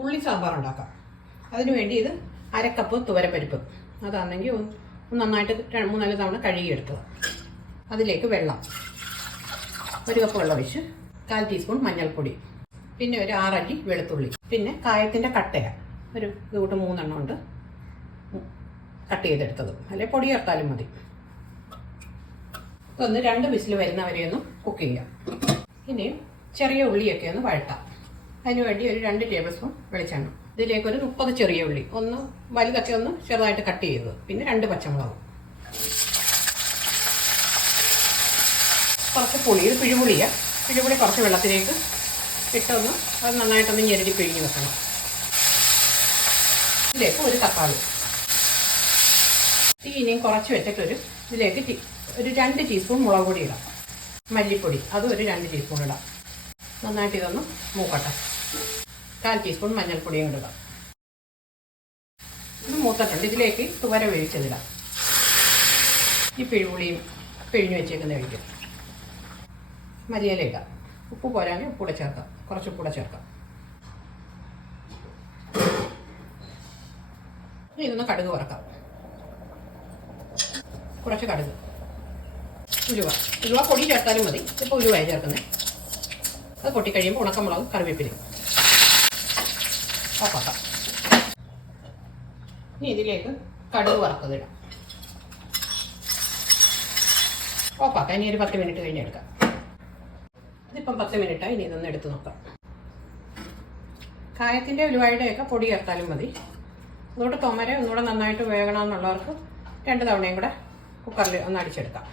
ഉള്ളി സാമ്പാർ ഉണ്ടാക്കാം. അതിനുവേണ്ടി ഇത് 1/2 കപ്പ് തുവരപ്പരിപ്പ്, അതാണെങ്കിൽ നന്നായിട്ട് 3-4 തവണ കഴുകിയെടുക്കുക. അതിലേക്ക് വെള്ളം, 1 കപ്പ് വെള്ളം ഒഴിച്ച് 1/4 ടീസ്പൂൺ മഞ്ഞൾപ്പൊടി, പിന്നെ ഒരു 6 അല്ലി വെളുത്തുള്ളി, പിന്നെ കായത്തിൻ്റെ കട്ടയ ഒരു ഇതുകൂട്ട് 3 എണ്ണം ഉണ്ട് കട്ട് ചെയ്തെടുത്തത്, അല്ലെ പൊടി ചേർത്താലും മതി. ഇതൊന്ന് 2 വിസിൽ വരുന്നവരെ ഒന്ന് കുക്ക് ചെയ്യാം. ഇനിയും ചെറിയ ഉള്ളിയൊക്കെ ഒന്ന് വഴട്ടാം. അതിനുവേണ്ടി ഒരു 2 ടേബിൾ സ്പൂൺ വെളിച്ചെണ്ണ, ഇതിലേക്ക് ഒരു 30 ചെറിയ ഉള്ളി, ഒന്ന് വലുതൊക്കെ ഒന്ന് ചെറുതായിട്ട് കട്ട് ചെയ്തത്, പിന്നെ 2 പച്ചമുളക്, കുറച്ച് പുളി, ഇത് പിഴുപുളിയാണ്. പിഴുപുളി കുറച്ച് വെള്ളത്തിലേക്ക് ഇട്ടൊന്ന് അത് നന്നായിട്ടൊന്ന് ഞെരടി പിഴിഞ്ഞ് വെക്കണം. ഇതിലേക്ക് ഒരു തക്കാളി, തീ ഇനിയും കുറച്ച് വെച്ചിട്ടൊരു ഇതിലേക്ക് ഒരു 2 ടീസ്പൂൺ മുളക് പൊടി ഇടാം. മല്ലിപ്പൊടി അതും ഒരു 2 ടീസ്പൂൺ ഇടാം. നന്നായിട്ട് ഇതൊന്ന് മൂക്കട്ടെ. 1/4 ടീസ്പൂൺ മഞ്ഞൾപ്പൊടിയും ഇടുക. ഇത് മൂത്തിട്ടുണ്ട്. ഇതിലേക്ക് തുവര വേവിച്ചതിടാം. ഈ പിഴുപുളിയും പിഴിഞ്ഞ് വെച്ചേക്കുന്ന കഴിക്കും. മല്ലിയില ഇടാം. ഉപ്പ് പോരാണെങ്കിൽ ഉപ്പൂടെ ചേർക്കാം, കുറച്ച് ഉപ്പൂടെ ചേർക്കാം. ഇതൊന്ന് കടുക് വറക്കാം. കുറച്ച് കടുക്, ഉലുവ പൊടി ചേർത്താലും മതി. ഇപ്പോൾ ഉലുവയായി ചേർക്കുന്നത്. അത് പൊട്ടിക്കഴിയുമ്പോൾ ഉണക്കമുളക്, കറിവേപ്പിലയും ഓഫാക്കാം. ഇനി ഇതിലേക്ക് കടുക് വറുത്തതിടാം. ഓഫാക്കാം. ഇനി ഒരു 10 മിനിറ്റ് കഴിഞ്ഞെടുക്കാം. ഇതിപ്പം 10 മിനിറ്റായി. ഇനി ഇതൊന്ന് എടുത്ത് നോക്കാം. കായത്തിൻ്റെ ഉലുവയുടെയൊക്കെ പൊടി ചേർത്താലും മതി. അതുകൊണ്ട് ഒന്നുകൂടെ നന്നായിട്ട് വേകണമെന്നുള്ളവർക്ക് 2 തവണയും കൂടെ കുക്കറിൽ ഒന്ന് അടിച്ചെടുക്കാം.